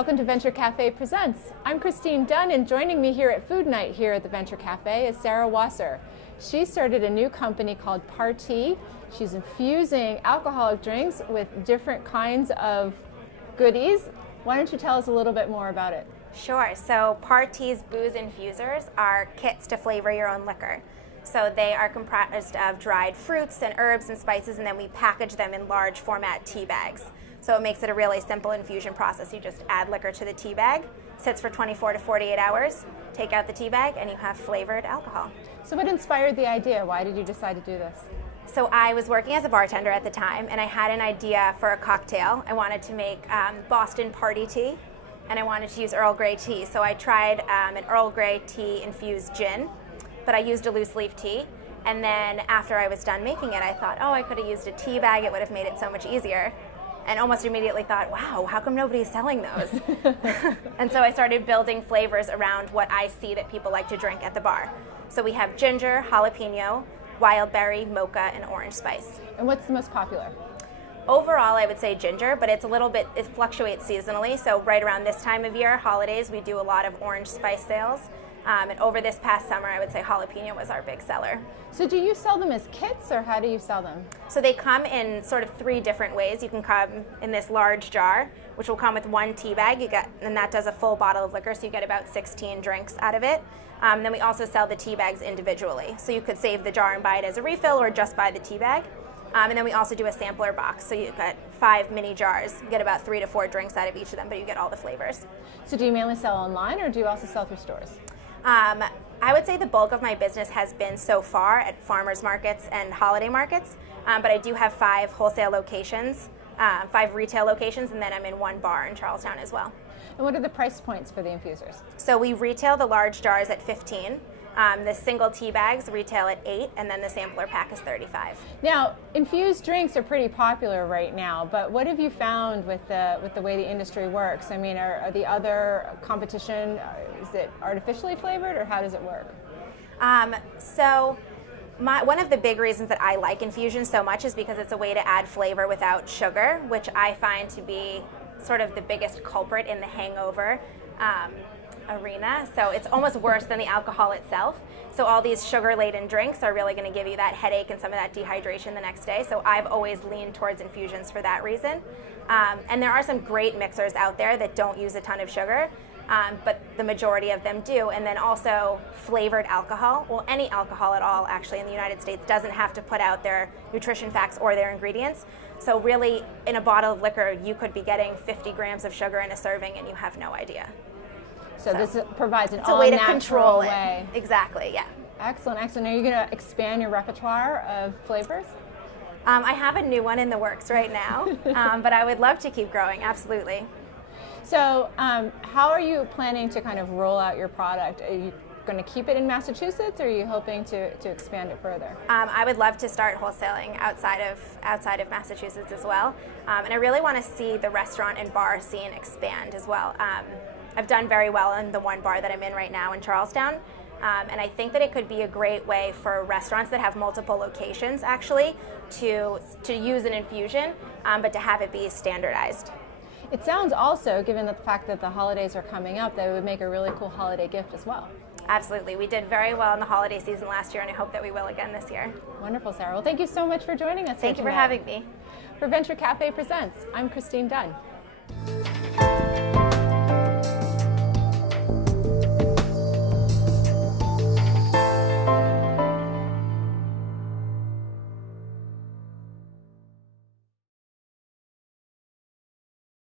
Welcome to Venture Cafe Presents. I'm Christine Dunn, and joining me here at Food Night here at the Venture Cafe is Sarah Wasser. She started a new company called ParTea. She's infusing alcoholic drinks with different kinds of goodies. Why don't you tell us a little bit more about it? Sure. So ParTea's booze infusers are kits to flavor your own liquor. So they are comprised of dried fruits and herbs and spices, and then we package them in large format tea bags. So it makes it a really simple infusion process. You just add liquor to the tea bag, sits for 24 to 48 hours, take out the tea bag, and you have flavored alcohol. So what inspired the idea? Why did you decide to do this? So I was working as a bartender at the time, and I had an idea for a cocktail. I wanted to make Boston party tea, and I wanted to use Earl Grey tea. So I tried an Earl Grey tea infused gin, but I used a loose leaf tea. And then after I was done making it, I thought, oh, I could have used a tea bag. It would have made it so much easier. And almost immediately thought, wow, how come nobody's selling those? And so I started building flavors around what I see that people like to drink at the bar. So we have ginger, jalapeno, wild berry, mocha, and orange spice. And what's the most popular? Overall, I would say ginger, but it's a little bit, it fluctuates seasonally. So right around this time of year, holidays, we do a lot of orange spice sales. And over this past summer, I would say jalapeno was our big seller. So do you sell them as kits, or how do you sell them? So they come in sort of three different ways. You can come in this large jar, which will come with one tea bag, and that does a full bottle of liquor, so you get about 16 drinks out of it. Then we also sell the tea bags individually. So you could save the jar and buy it as a refill, or just buy the tea bag. And then we also do a sampler box. So you get 5 mini jars. You get about 3 to 4 drinks out of each of them, but you get all the flavors. So do you mainly sell online, or do you also sell through stores? I would say the bulk of my business has been so far at farmers markets and holiday markets, but I do have 5 wholesale locations, 5 retail locations, and then I'm in 1 bar in Charlestown as well. And what are the price points for the infusers? So we retail the large jars at $15. The single tea bags retail at $8, and then the sampler pack is $35. Now, infused drinks are pretty popular right now, but what have you found with the way the industry works? I mean, are the other competition, is it artificially flavored, or how does it work? One of the big reasons that I like infusion so much is because it's a way to add flavor without sugar, which I find to be sort of the biggest culprit in the hangover arena. So it's almost worse than the alcohol itself. So all these sugar-laden drinks are really going to give you that headache and some of that dehydration the next day. So I've always leaned towards infusions for that reason. And there are some great mixers out there that don't use a ton of sugar, but the majority of them do. And then also flavored alcohol. Well, any alcohol at all, actually, in the United States doesn't have to put out their nutrition facts or their ingredients. So really, in a bottle of liquor, you could be getting 50 grams of sugar in a serving, and you have no idea. So this provides an all-natural way to control way. Exactly, yeah. Excellent, excellent. Are you going to expand your repertoire of flavors? I have a new one in the works right now, but I would love to keep growing, absolutely. So how are you planning to kind of roll out your product? Are you going to keep it in Massachusetts, or are you hoping to expand it further? I would love to start wholesaling outside of Massachusetts as well. And I really want to see the restaurant and bar scene expand as well. I've done very well in the 1 bar that I'm in right now in Charlestown. And I think that it could be a great way for restaurants that have multiple locations actually to use an infusion, but to have it be standardized. It sounds also, given the fact that the holidays are coming up, that it would make a really cool holiday gift as well. Absolutely. We did very well in the holiday season last year, and I hope that we will again this year. Wonderful, Sarah. Well, thank you so much for joining us. Thank you for having me. For Venture Cafe Presents, I'm Christine Dunn.